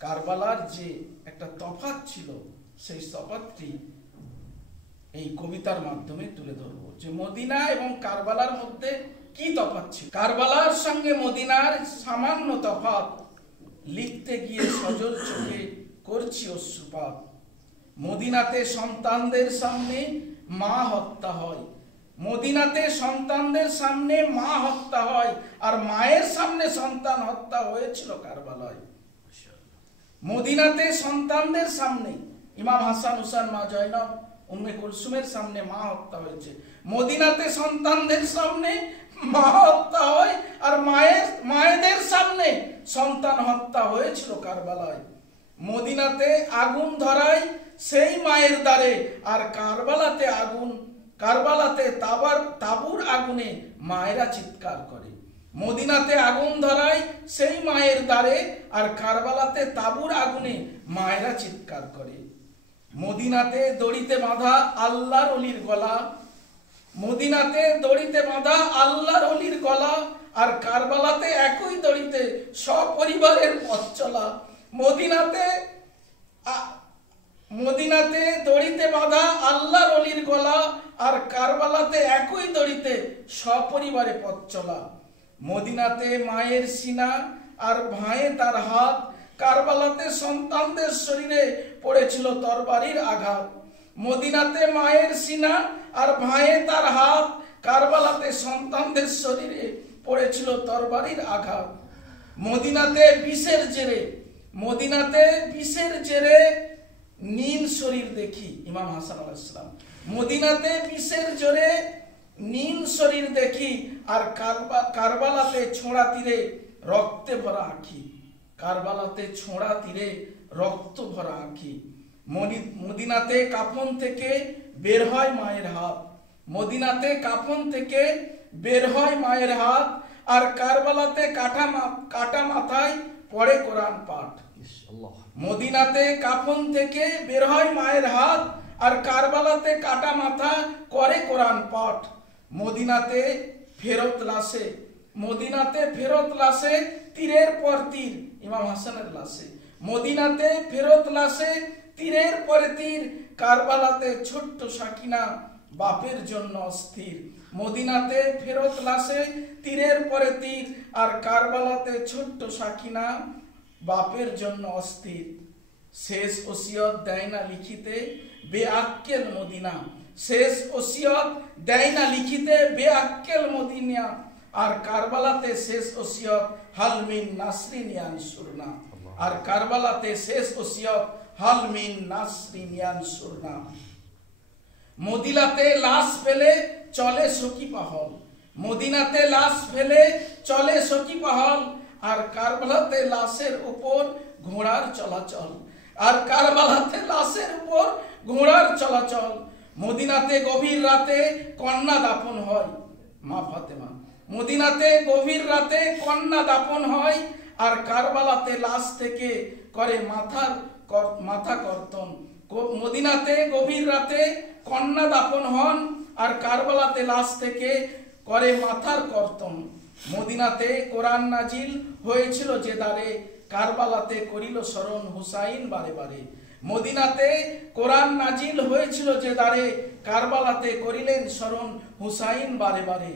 কারবালার যে একটা তফাৎ ছিল সেই তফাৎটি এই কবিতার মাধ্যমে তুলে ধরবো, যে মদিনা এবং কারবালার মধ্যে কি তফাৎ ছিল। কারবালার সঙ্গে মদিনার সামান্য তফাৎ, লিখতে গিয়ে সজল চোখে করছি অশ্রুপাত। মদিনাতে সন্তানদের সামনে মা হত্যা হয়, মদিনাতে সন্তানদের সামনে মা হত্যা হয়, আর মায়ের সামনে সন্তান হত্যা হয়েছিল কারবালায়। মদিনাতে সন্তানদের সামনে ইমাম হাসান হুসাইন, মা জয়নব, উম্মে কুলসুমের সামনে মা হত্যা হয়েছে। মদিনাতে সন্তানদের সামনে মা হত্যা হয়, আর মায়েদের সামনে সন্তান হত্যা হয়েছিল কারবালায়। মদিনাতে আগুন ধরায় সেই মায়ের দ্বারে, আর কারবালাতে তাবুর আগুনে মায়েরা চিৎকার করে। মদিনাতে আগুন ধরায় সেই মায়ের দ্বারে, আর কারবালাতে তাবুর আগুনে মায়েরা চিৎকার করে। মদিনাতে দড়িতে বাঁধা আল্লাহর ওলির গলা, মদিনাতে দড়িতে বাঁধা আল্লাহর ওলির গলা, আর কারবালাতে একই দড়িতে সপরিবারের পথ চলা। মদিনাতে দড়িতে বাঁধা আল্লাহর ওলির গলা, আর কারবালাতে একই দড়িতে সপরিবারে পথ চলা। মদিনাতে মায়ের সিনা আর ভাঁয়ে তার হাত, কারবালাতে সন্তানদের শরীরে পড়েছিল তরবারির আঘাত। মদিনাতে মায়ের সিনা আর ভাঁয়ে তার হাত, কারবালাতে সন্তানদের শরীরে পড়েছিল তরবারির আঘাত। মদিনাতে বিষের জেরে নীল শরীর দেখি, ইমাম হাসান আলাইহিস সালাম। মদিনাতে বিষের জোরে নীল শরীর দেখি, আর কারবালাতে ছোঁড়া তীরে রক্তে ভরা আঁখি, কারবালাতে ছোঁড়া তীরে রক্ত ভরা আঁখি। মদিনাতে কাফন থেকে বের হয় মায়ের হাত, মদিনাতে কাফন থেকে বের হয় মায়ের হাত, আর কারবালাতে কাটা মাথায় পড়ে কোরআন পাঠ। মদিনাতে কাফন থেকে বের হয় মায়ের হাত, আর কারবালাতে কাটা মাথা করে কোরআন পাঠ। মদিনাতে ফেরত লাশে তীরের পর তীর, ইমাম হাসানের লাশে। মদিনাতে ফেরত লাশে তীরের পরে তীর, কারবালাতে ছোট্ট সাকিনা বাপের জন্য অস্থির। মদিনাতে ফেরত লাশে তীরের পরে তীর, আর কারবালাতে ছোট্ট সাকিনা বাপের জন্য অস্থির। শেষ ওসিয়ত দেয় না লিখিতে বেআক্কেল মদিনা, শেষ ওসিয়ত দেয় না লিখিতে বেআক্কেল মদিনা, আর কারবালাতে শেষ ওসিয়ত হাল মিন নাসরিন ইয়ানসুরনা, আর কারবালাতে শেষ ওসিয়ত হাল মিন নাসরিন ইয়ানসুরনা। মদিনাতে লাশ ফেলে চলে সখী পাহল, মদিনাতে লাশ ফেলে চলে সখী পাহল, আর কারবালাতে লাশের উপর ঘোড়ার চলাচল, আর কারবালাতে লাশের উপর ঘোড়ার চলাচল। মদিনাতে গভীর রাতে কন্যা দাফন হয়, মা ফাতেমা। মদিনাতে গভীর রাতে কন্যা দাফন হয়, আর কারবালাতে লাশ থেকে করে মাথা কর্তন। মদিনাতে গভীর রাতে কন্যা দাফন হন, আর কারবালাতে লাশ থেকে করে মাথার কর্তন। মদিনাতে কোরআন নাজিল হয়েছিল যে দ্বারে, কারবালাতে করিল স্মরণ হুসাইন বারে বারে। মদিনাতে কোরআন নাজিল হয়েছিল যে দ্বারে, কারবালাতে করিলেন স্মরণ হুসাইন বারে বারে।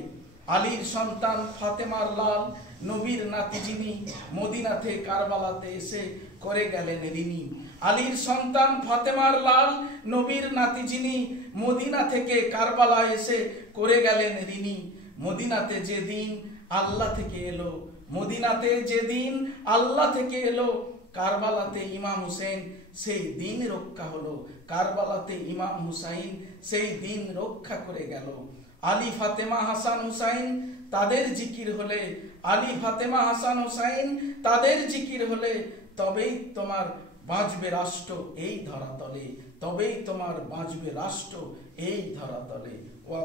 আলীর সন্তান ফাতেমার লাল নবীর নাতি যিনি, মদিনাতে কারবালাতে এসে করে গেলেন ঋণী। আলীর সন্তান ফাতেমার লাল নবীর নাতি যিনি, মদিনা থেকে কারবালা এসে করে গেলেন ঋণী। মদিনাতে যেদিন আল্লাহ থেকে এলো, মদিনাতে যেদিন আল্লাহ থেকে এলো, কারবালাতে ইমাম হুসেন সেই দিন রক্ষা হলো, কারবালাতে ইমাম হুসাইন সেই দিন রক্ষা করে গেল। আলী ফাতেমা হাসান হুসাইন তাদের জিকির হলে, আলী ফাতেমা হাসান হুসাইন তাদের জিকির হলে, তবেই তোমার বাঁচবে রাষ্ট্র এই ধরাতলে, তবেই তোমার বাঁচবে রাষ্ট্র এই ধরাতলে। ওয়া